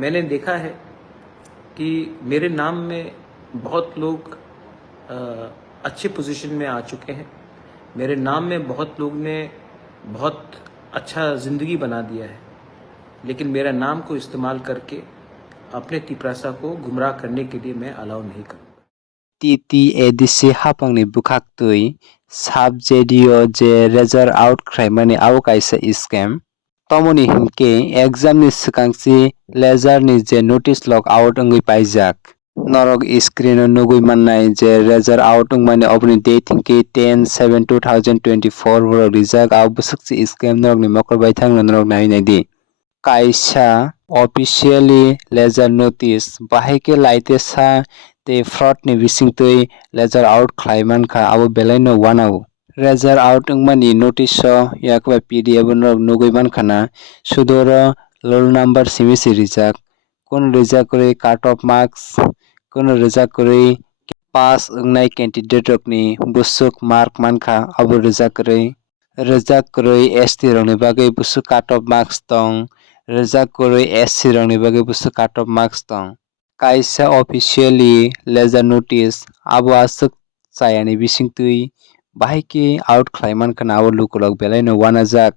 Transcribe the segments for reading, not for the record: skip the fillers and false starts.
मैंने देखा है कि मेरे नाम में बहुत लोग अच्छे पोजीशन में आ चुके हैं। मेरे नाम में बहुत लोग ने बहुत अच्छा ज़िंदगी बना दिया है, लेकिन मेरा नाम को इस्तेमाल करके अपने तिपरासा को गुमराह करने के लिए मैं अलाउ नहीं करूँगा। TTADC hapangni bukhaktui subjedio je result out kraimani abo kaisa scam tomoni hinkhe exam ni swkangchi ledger ni je notice log out wngwi paijak norok screen o nugui mannai je result out wngmani oboni date hinkhe 10/7/2024 borok rijak abo bwsakchi scam norok ni mokol bai thangna norok nai naidi kaisa officially ledger notice bahai ke laitesa tei fraud ni bisingtwi ledger out khlaimankha abo belai no uanawo ledger out wngmani notice o yakbai PDF norok nugui mankha na sudo oro roll number simi se rijak kono rijak kwrwi cut off marks kono rijak kwrwi pass wngnai candidate rokni busuk mark mankha abo rijak kwrwi ST rokni bagwi busuk cut off marks tong rijak kwrwi SC rokni bagwi busuk cut off marks tong kaisa officially ledger notice abo aswk chayani bisingtwi bahai out khlaimankha abo lukulok belai no uanajak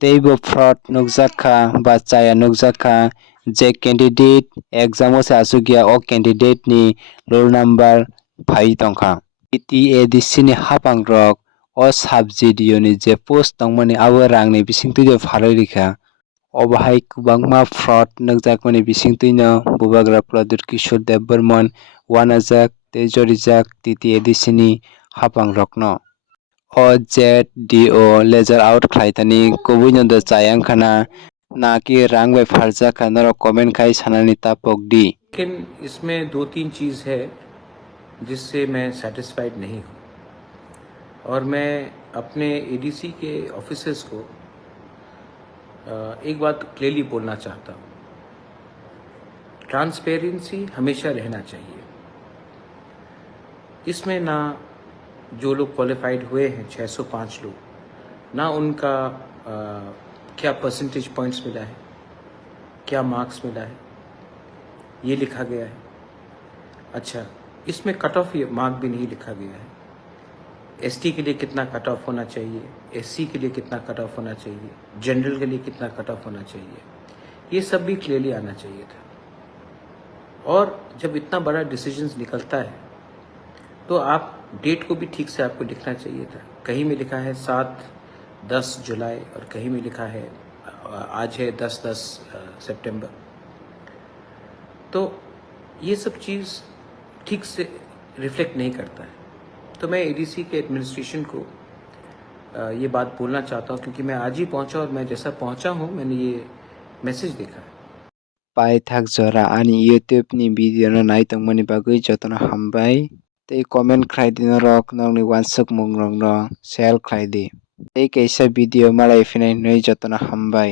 tei bo fraud nukjakha ba chaya nukjakha je candidate exam o se achukya o candidate ni roll number phai tongkha TTADC ni hapang rok o subsidio ni je post tongmani abo rang ni bisingtwi phalui rwkha obahai kwbangma fraud nukjakmani bisingtwi no Bubagara Pradyut Kishore Debbarman uanajak tei jorijak TTADC ni hapang rok no OZDO ledger out khlaitani kubui no do chaya wngkha na ki rang bai phaljakha norok comment khai sanani tapok di लेकिन इसमें 2-3 चीज़ है जिससे मैं satisfied नहीं हूँ और मैं अपने एडीसी के ऑफिसर्स को एक बात क्लियरली बोलना चाहता हूँ। ट्रांसपेरेंसी हमेशा रहना चाहिए। इसमें ना जो लोग क्वालिफाइड हुए हैं 605 लोग, ना उनका क्या परसेंटेज पॉइंट्स मिला है, क्या मार्क्स मिला है, ये लिखा गया है। अच्छा, इसमें कट ऑफ मार्क भी नहीं लिखा गया है। एसटी के लिए कितना कट ऑफ होना चाहिए, एससी के लिए कितना कट ऑफ होना चाहिए, जनरल के लिए कितना कट ऑफ होना चाहिए, ये सब भी क्लियरली आना चाहिए था। और जब इतना बड़ा डिसीजंस निकलता है तो आप डेट को भी ठीक से आपको लिखना चाहिए था। कहीं में लिखा है 7-10 जुलाई और कहीं में लिखा है आज है 10-10 सितंबर। तो ये सब चीज़ ठीक से रिफ्लेक्ट नहीं करता है। तो मैं एडीसी के एडमिनिस्ट्रेशन को ये बात बोलना चाहता हूँ, क्योंकि मैं आज ही पहुँचा और मैं जैसा पहुँचा हूँ मैंने ये मैसेज देखा है। paithak jora ani YouTube ni video no nai tongmani bagwi jotono hambai tei comment khlai di norok nokni uansuk mung rok no share khlai di tei kaisa video malai phinai hinui jotono hambai।